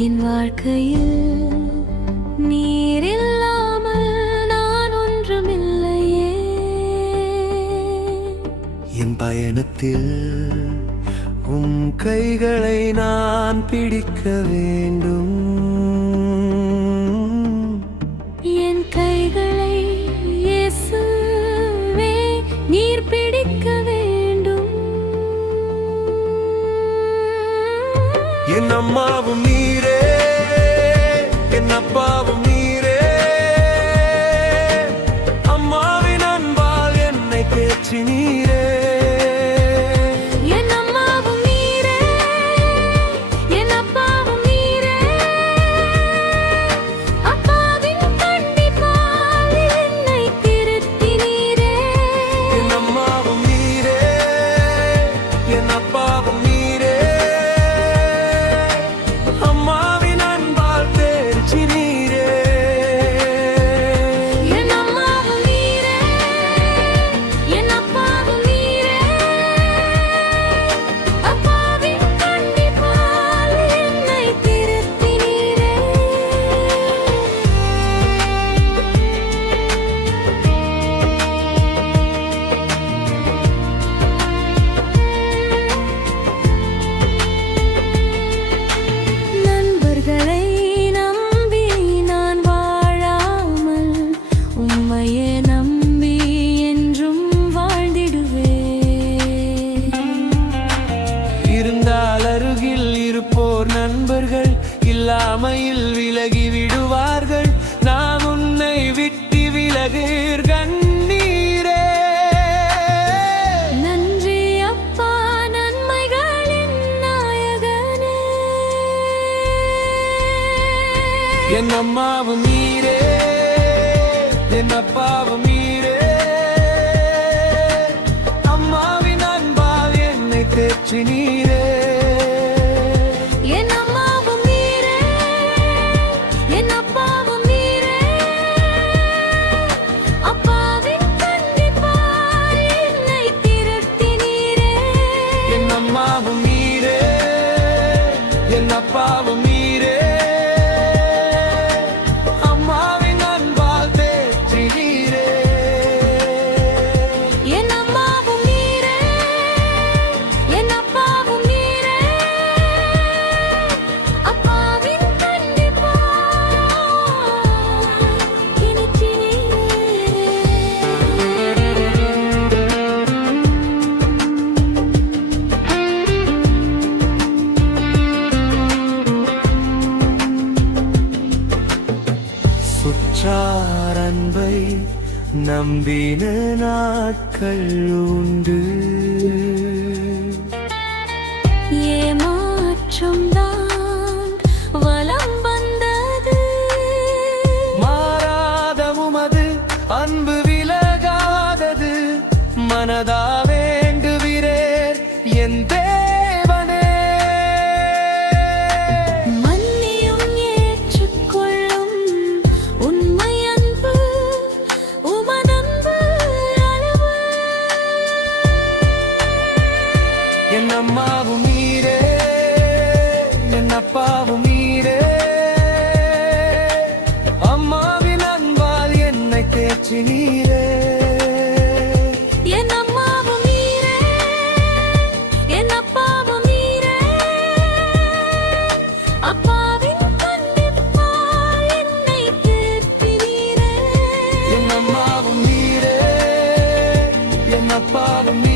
என் வாழ்க்கையில் நீர் இல்லாமல் நான் ஒன்றுமில்லையே. என் பயணத்தில் கைகளை நான் பிடிக்க வேண்டும். என் கைகளை இயேசுவே நீர் பிடிக்க வேண்டும். என் அம்மாவும் நீரே, என் அப்பாவும் நீரே. அம்மாவின் அன்பால் என்னை தேற்றி நீரே. நண்பர்கள் இல்லாமையில் விலகி விடுவார்கள். நாம் உன்னை விட்டு விலகுகிற கண்ணீரே. நன்றி அப்பா, நன்மைகளின் நாயகனே. என் அம்மாவும் நீரே, என் அப்பாவும் நீரே. அம்மாவின் அன்பால் என்னை தேற்றி நீரே. அம்மாவும் நீரே, என் அப்பாவும் நீரே. அம்மாவின் அன்பால் தேற்றி நீரே. என் அம்மாவும் நீரே, என் அப்பாவும் நீரே. அப்பாவின் கண்டிப்பாய் இனிச்சி அன்பை நம்பின நாட்கள் உண்டு. ஏமாற்றம் தான் வலம் வந்தது. மாறாதவும் அது அன்பு விலகாதது. மனதா வேண்டுகிறேன் என் தேவனே. மன்னியும் ஏற்றுக்கொள்ளும் உண்மை அன்பு உமதன்பு அளவு. என் அம்மாவும் நீரே, என் அப்பாவும் நீரே. அம்மாவின் அன்பால் என்னை தேற்றி நீரே. என் அம்மாவும் நீரே, என் அப்பாவும் நீரே. அப்பாவின் கண்டிப்பாய் என்னை தேற்றி நீரே. என் அம்மாவும் நீரே, என் அப்பாவும் நீரே.